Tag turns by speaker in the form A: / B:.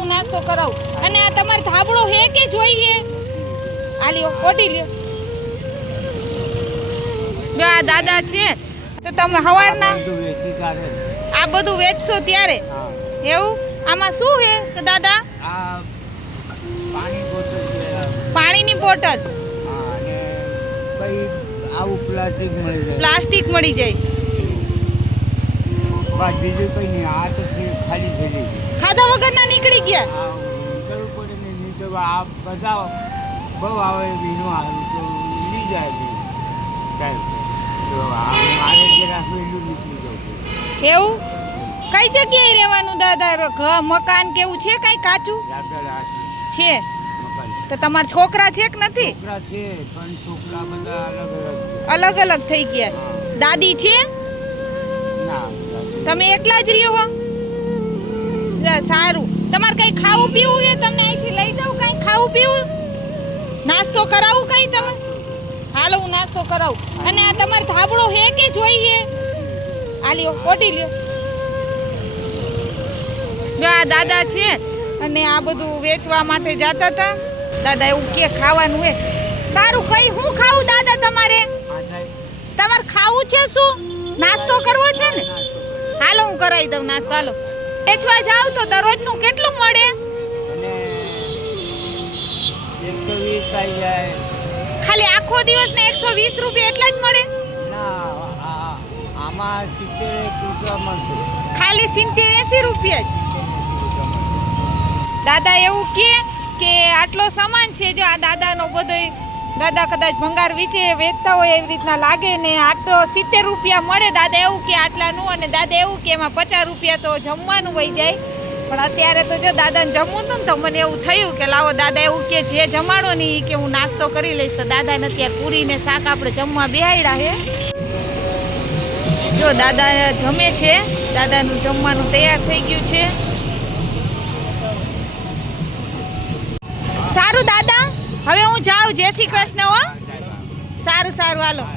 A: હું નાસ્તો કરાવું. અને આ તમારે ધાબળો હે કે જોઈએ? આ લ્યો ઓઢી લ્યો. જો આ દાદા છે તો તમે સવારના. આ બધું વેચશો ત્યારે? એવું? આમાં શું હે કે દાદા? પાણીની બોટલ.
B: આવું પ્લાસ્ટિક મળી જાય.
A: પ્લાસ્ટિક મળી જાય.
B: બીજું કઈ નહીં આ તો ખાલી થઈ ગઈ.
A: ખાધા વગરના નીકળી ગયા?
B: આ બધા બહુ આવે આવે તો જાય મારે નીકળી જવું
A: એવું? કઈ જગ્યાએ રહેવાનું દાદા? ઘર મકાન કેવું છે કઈ કાચું? છે. તો તમારા છોકરા છે કે નથી?
B: અલગ અલગ
A: થઈ ગયા. દાદી છે? તમે એકલા જ રહ્યો હો? પીવું છે? તમને અહીંથી લઈ જાઉં કાંઈ? ખાવું પીવું? નાસ્તો કરાવું કાંઈ તમે? હાલો, હું નાસ્તો કરાવું. અને આ તમારે ધાબળો હે કે જોઈએ આ લ્યો, ઓઢી લ્યો. જો આ દાદા છે, અને આ બધું વેચવા માટે જતા હતા. દાદા એવું કે ખાવાનું હે. સારું, કઈ, હું ખાવું દાદા તમારે? તમારે ખાવું છે શું? નાસ્તો કરવો છે ને? હાલો, હું કરાવી દઉં નાસ્તો, હાલો. વેચવા જાવ તો દરરોજનું
B: થઈ જાય
A: ખાલી આખો દિવસ ને એકસો વીસ રૂપિયા એટલા જ મળે?
B: ના આમાં સિત્તેર રૂપિયા મળશે.
A: ખાલી સિત્તેર એસી રૂપિયા જ. દાદા એવું કે કે આટલો સામાન છે જો આ દાદાનો બધો દાદા કદાચ ભંગાર વીચે વેચતા હોય એવી રીતના લાગે ને આટલો સિત્તેર રૂપિયા મળે દાદા એવું કે આટલાનું અને દાદા એવું કે એમાં પચાસ રૂપિયા તો જમવાનું વહી જાય. પણ અત્યારે તો જો દાદાને જમવું હતું ને તો મને એવું થયું કે લાવો દાદા એવું કે જે જમાડો ને એ કે હું નાસ્તો કરી લઈશ. તો દાદાને અત્યારે પૂરી ને શાક આપણે જમવા બેહાડ્યા હે. જો દાદા જમે છે. દાદાનું જમવાનું તૈયાર થઈ ગયું છે. સારું દાદા, હવે હું જાઉં. જય શ્રી કૃષ્ણ હો. સારું સારું, હાલો.